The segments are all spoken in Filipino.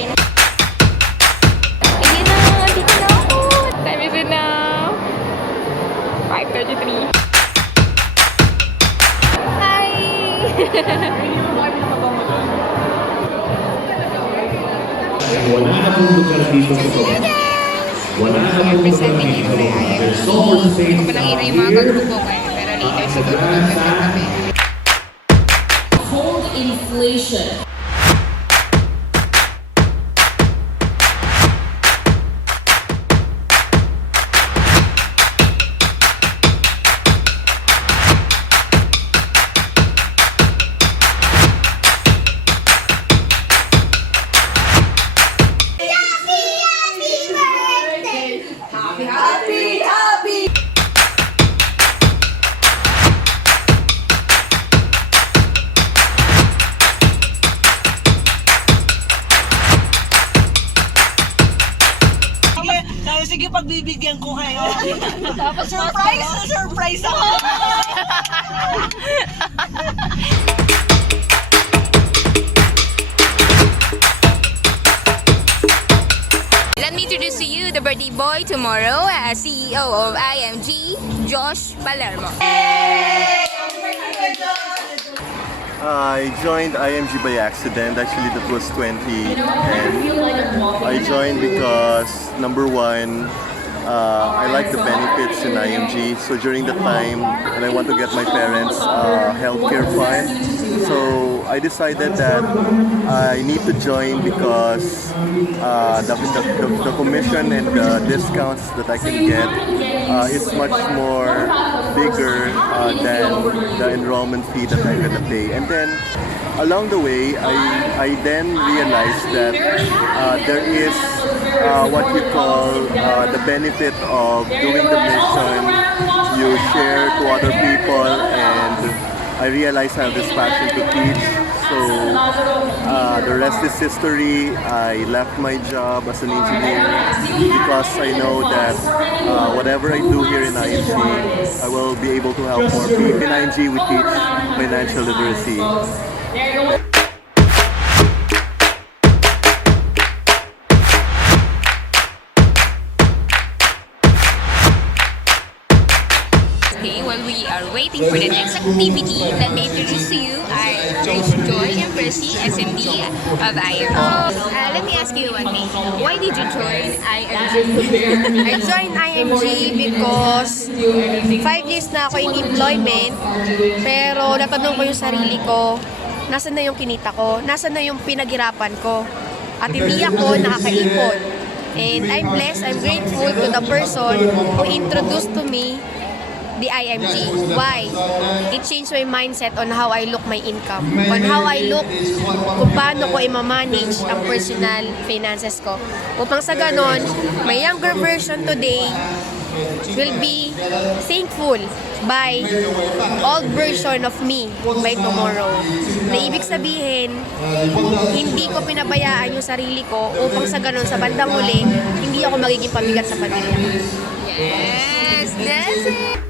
akin. Ayun na, dito na ako. Time is it now? 5:33. Hi! Wala na pong lugar dito sa baba. Wala na pong lugar dito sa baba. There's no more space. Hindi ko lang ina yung mga kagrupo ko eh. Pero later siguro magpapit kami. Cold inflation. Sige, pagbibigyan ko kayo. Tapos surprise ako. Let me introduce to you the birthday boy tomorrow, CEO of IMG, Josh Palermo. I joined IMG by accident. Actually, that was 2010. I joined because, number one, I like the benefits in IMG. So during the time, and I want to get my parents healthcare fund. So I decided that I need to join because the commission and the discounts that I can get is much more bigger than the enrollment fee that I'm gonna pay. And then along the way, I then realized that there is what you call the benefit of doing the mission. You share to other people, and I realized I have this passion to teach. So the rest is history. I left my job as an engineer because I know that whatever I do here in IMG, I will be able to help more people. In IMG, we teach financial literacy. Okay, while we are waiting for the next activity, let me introduce to you our Joy and Percy, SMD of IMG. Let me ask you one thing. Why did you join IMG? I joined IMG because 5 years na ako in employment, pero natanong ko yung sarili ko, nasan na yung kinita ko, nasan na yung pinaghirapan ko, at hindi ako nakakaipon. And I'm blessed, I'm grateful to the person who introduced to me the IMG. Why? It changed my mindset on how I look my income, on how I look kung paano ko i-manage ang personal finances ko. Upang sa ganon, my younger version today will be thankful by old version of me by tomorrow. Na ibig sabihin, hindi ko pinabayaan yung sarili ko upang sa ganon, sa bandang huli, hindi ako magiging pabigat sa pamilya. Yes, that's it!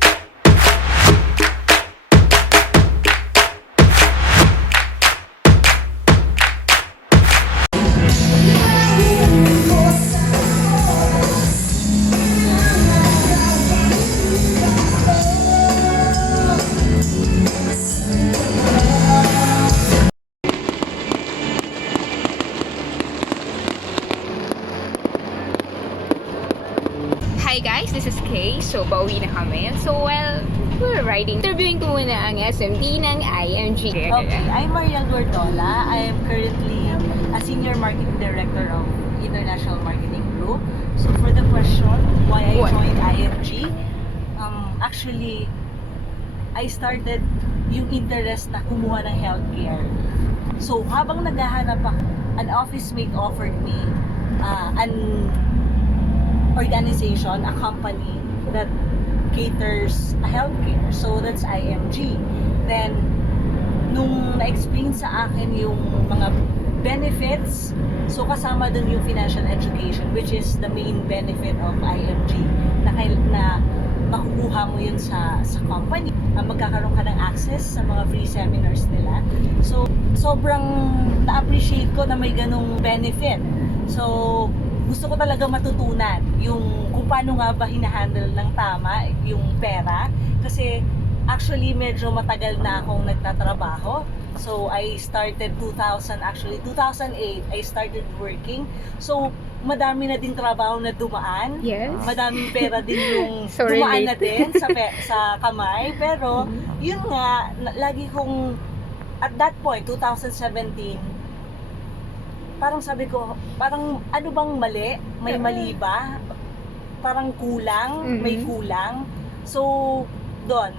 Hi guys, this is Kay. So, bawi na kami. So, while we're riding, interviewing ko muna ang SMD ng IMG. Okay, I'm Beler-Gordola. I am currently a Senior Marketing Director of International Marketing Group. So for the question, why I joined IMG, actually, I started yung interest na kumuha ng healthcare. So habang naghahanap ako, an office mate offered me an organization, a company that caters a healthcare. So that's IMG. Then nung na-explain sa akin yung mga benefits, so kasama dun yung financial education, which is the main benefit of IMG, na makukuha mo yun sa company. magkakaroon ka ng access sa mga free seminars nila. So, sobrang na-appreciate ko na may ganong benefit. So, gusto ko talaga matutunan yung kung paano nga ba hinahandle ng tama yung pera. Kasi, actually, medyo matagal na akong nagtatrabaho. So, I started 2008, I started working. So, madami na din trabaho na dumaan. Yes. Madaming pera din yung So dumaan na related. din sa kamay. Pero, yun nga, lagi kong, at that point, 2017, parang sabi ko, parang ano bang mali? May mali ba? Parang kulang? May kulang? So, doon,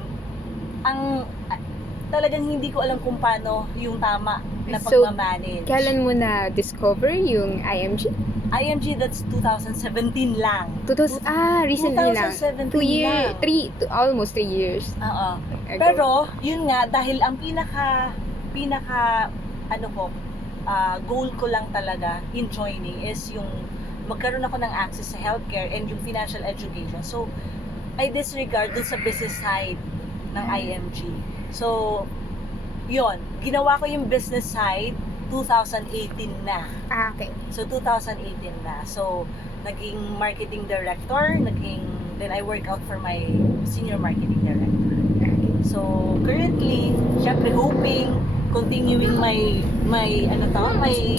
talagang hindi ko alam kung paano yung tama na So, pagmamanage. Kailan mo na-discover yung IMG? IMG, that's 2017 lang. Recently lang. 2017 lang. Almost 3 years. Oo. ago. Pero, yun nga, dahil ang goal ko lang talaga in joining is yung magkaroon ako ng access sa healthcare and yung financial education. So, I disregard dun sa business side ng IMG. So, yun. Ginawa ko yung business side 2018 na. Okay. So, 2018 na. So, naging marketing director, then I work out for my senior marketing director. So, currently, syempre hoping, continuing my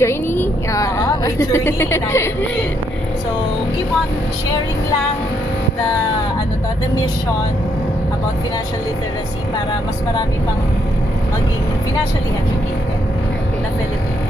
Journey? my journey in IMG. So, keep on sharing lang the mission about financial literacy para mas marami pang maging financially educated na Filipino.